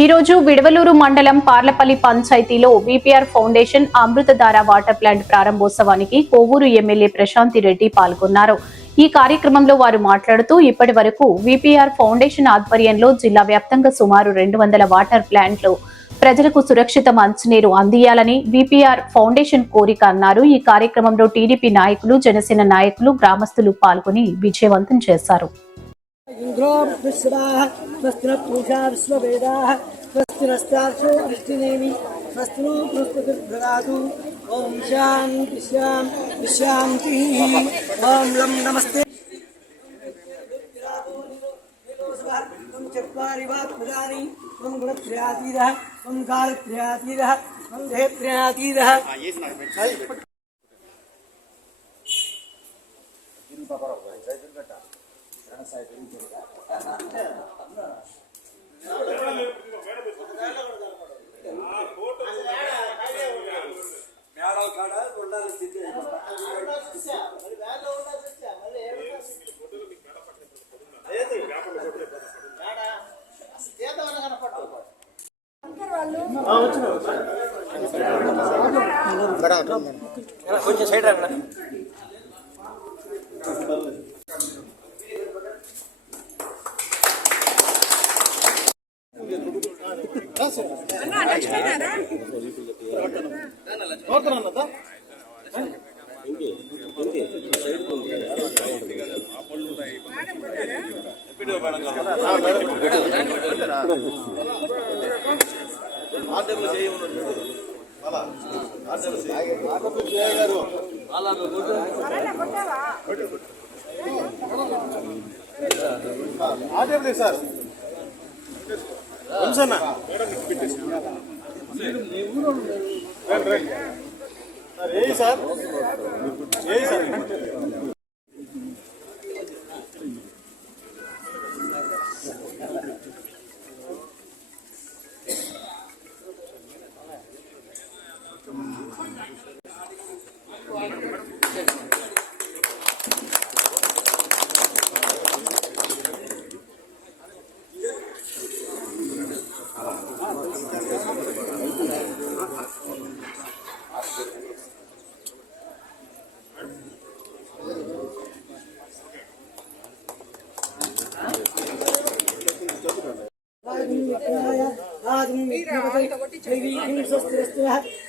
ఈ రోజు విడవలూరు మండలం పార్లపల్లి పంచాయతీలో VPR foundation Amruthadhara water plant ప్రారంభోత్సవానికి కోవూరు ఎమ్మెల్యే ప్రశాంతి రెడ్డి పాల్గొన్నారు. ఈ కార్యక్రమంలో వారు మాట్లాడుతూ ఇప్పటి వరకు విపిఆర్ ఫౌండేషన్ ఆధ్వర్యంలో జిల్లా వ్యాప్తంగా సుమారు 200 వాటర్ ప్లాంట్లు ప్రజలకు సురక్షిత మంచినీరు అందియాలని విపిఆర్ ఫౌండేషన్ కోరిక అన్నారు. ఈ కార్యక్రమంలో టీడీపీ నాయకులు, జనసేన నాయకులు, గ్రామస్తులు పాల్గొని విజయవంతం చేశారు. इंद्रो विश्वाः स्वस्ति नः पूषा विश्ववेदाः स्वस्ति नस्तार्षो अरिष्टिनेमि स्वस्ति नो बृहस्पतिर्ददातु। ओम शांति शांति शांति। ओम लं नमस्ते चत्वारि वाक्पदानि त्वं गुणत्रयातीतः त्वं कालत्रयातीतः त्वं देहत्रयातीतः। కొంచెం సైడ్ రండి. సార్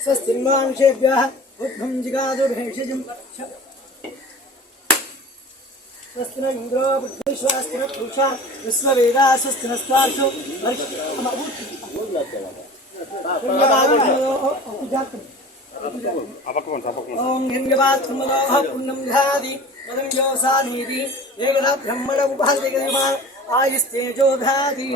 स्वस्तिर्मानुषेभ्यः उद्भं जिगादो भेषजं स्वस्ति न इंद्रो वृद्धेश्वस्ति न पुरुषा विश्ववेदाः स्वस्ति नस्तार्षो ओम हिरण्यवात्मनोः पुण्यं ध्याति पदं योसानीति एकदा ब्रह्मण उपासते आयुस्तेजो धाति।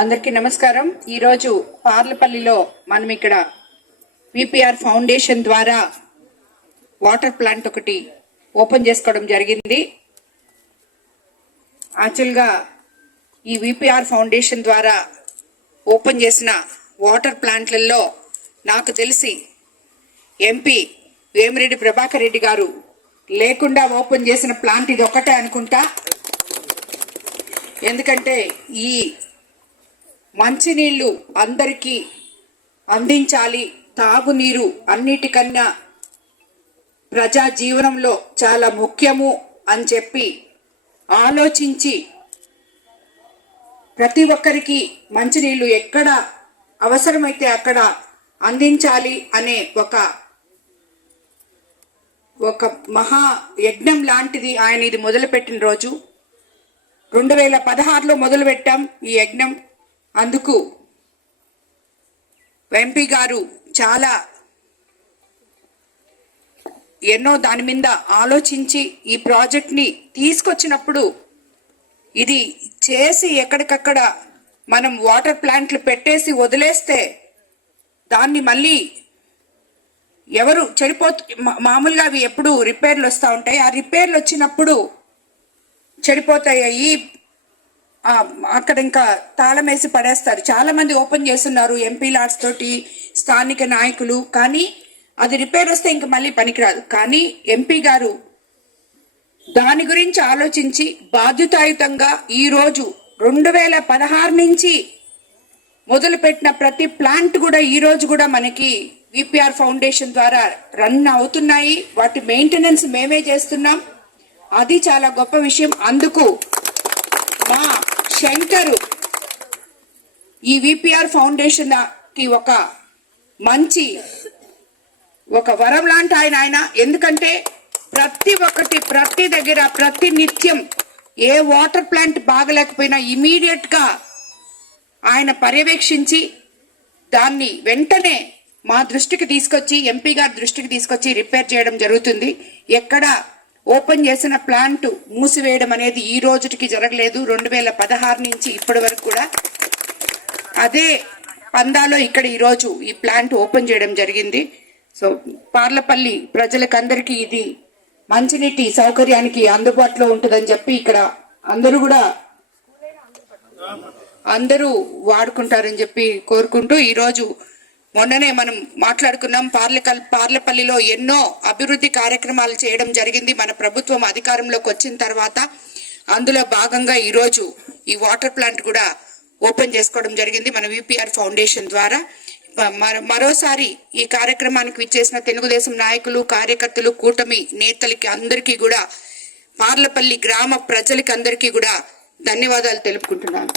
అందరికీ నమస్కారం. ఈరోజు పార్లపల్లిలో మనం ఇక్కడ విపిఆర్ ఫౌండేషన్ ద్వారా వాటర్ ప్లాంట్ ఒకటి ఓపెన్ చేసుకోవడం జరిగింది. యాక్చువల్గా ఈ విపిఆర్ ఫౌండేషన్ ద్వారా ఓపెన్ చేసిన వాటర్ ప్లాంట్లలో నాకు తెలిసి ఎంపీ వేమిరెడ్డి ప్రభాకర్ రెడ్డి గారు లేకుండా ఓపెన్ చేసిన ప్లాంట్ ఇది ఒక్కటే అనుకుంటా. ఎందుకంటే ఈ మంచినీళ్ళు అందరికీ అందించాలి, తాగునీరు అన్నిటికన్నా ప్రజా జీవనంలో చాలా ముఖ్యము అని చెప్పి ఆలోచించి ప్రతి ఒక్కరికి మంచినీళ్ళు ఎక్కడ అవసరమైతే అక్కడ అందించాలి అనే ఒక మహా యజ్ఞం లాంటిది ఆయన ఇది మొదలుపెట్టిన రోజు 2016లో మొదలుపెట్టాం ఈ యజ్ఞం. అందుకు ఎంపీ గారు చాలా ఎన్నో దాని మీద ఆలోచించి ఈ ప్రాజెక్ట్ని తీసుకొచ్చినప్పుడు ఇది చేసి ఎక్కడికక్కడ మనం వాటర్ ప్లాంట్లు పెట్టేసి వదిలేస్తే దాన్ని మళ్ళీ ఎవరు మామూలుగా అవి ఎప్పుడు రిపేర్లు వస్తూ ఉంటాయి. ఆ రిపేర్లు వచ్చినప్పుడు చెడిపోతాయి, అక్కడ ఇంకా తాళం వేసి పడేస్తారు. చాలా మంది ఓపెన్ చేస్తున్నారు ఎంపీ లాట్స్ తోటి, స్థానిక నాయకులు, కానీ అది రిపేర్ వస్తే ఇంక మళ్ళీ పనికిరాదు. కానీ ఎంపీ గారు దాని గురించి ఆలోచించి బాధ్యతాయుతంగా ఈరోజు 2016 నుంచి మొదలుపెట్టిన ప్రతి ప్లాంట్ కూడా ఈరోజు కూడా మనకి విపిఆర్ ఫౌండేషన్ ద్వారా రన్ అవుతున్నాయి. వాటి మెయింటెనెన్స్ మేమే చేస్తున్నాం. అది చాలా గొప్ప విషయం. అందుకు మా శంకరు ఈ విపిఆర్ ఫౌండేషన్ కి ఒక మంచి వరం లాంటి ఆయన. ఎందుకంటే ప్రతి దగ్గర ప్రతి నిత్యం ఏ వాటర్ ప్లాంట్ బాగలేకపోయినా ఇమీడియట్ గా ఆయన పర్యవేక్షించి దాన్ని వెంటనే మా దృష్టికి తీసుకొచ్చి, ఎంపీ గారి దృష్టికి తీసుకొచ్చి రిపేర్ చేయడం జరుగుతుంది. ఎక్కడ ఓపెన్ చేసిన ప్లాంట్ మూసివేయడం అనేది ఈ రోజుకి జరగలేదు. 2016 నుంచి ఇప్పటి వరకు కూడా అదే పందాలో ఇక్కడ ఈరోజు ఈ ప్లాంట్ ఓపెన్ చేయడం జరిగింది. సో పార్లపల్లి ప్రజలకందరికీ ఇది మంచినీటి సౌకర్యానికి అందుబాటులో ఉంటుందని చెప్పి ఇక్కడ అందరూ వాడుకుంటారని చెప్పి కోరుకుంటూ, ఈరోజు మొన్ననే మనం మాట్లాడుకున్నాం, పార్లపల్లిలో ఎన్నో అభివృద్ధి కార్యక్రమాలు చేయడం జరిగింది మన ప్రభుత్వం అధికారంలోకి వచ్చిన తర్వాత. అందులో భాగంగా ఈరోజు ఈ వాటర్ ప్లాంట్ కూడా ఓపెన్ చేసుకోవడం జరిగింది మన విపిఆర్ ఫౌండేషన్ ద్వారా. మరోసారి ఈ కార్యక్రమానికి విచ్చేసిన తెలుగుదేశం నాయకులు, కార్యకర్తలు, కూటమి నేతలకి అందరికీ కూడా, పార్లపల్లి గ్రామ ప్రజలకి అందరికీ కూడా ధన్యవాదాలు తెలుపుకుంటున్నాను.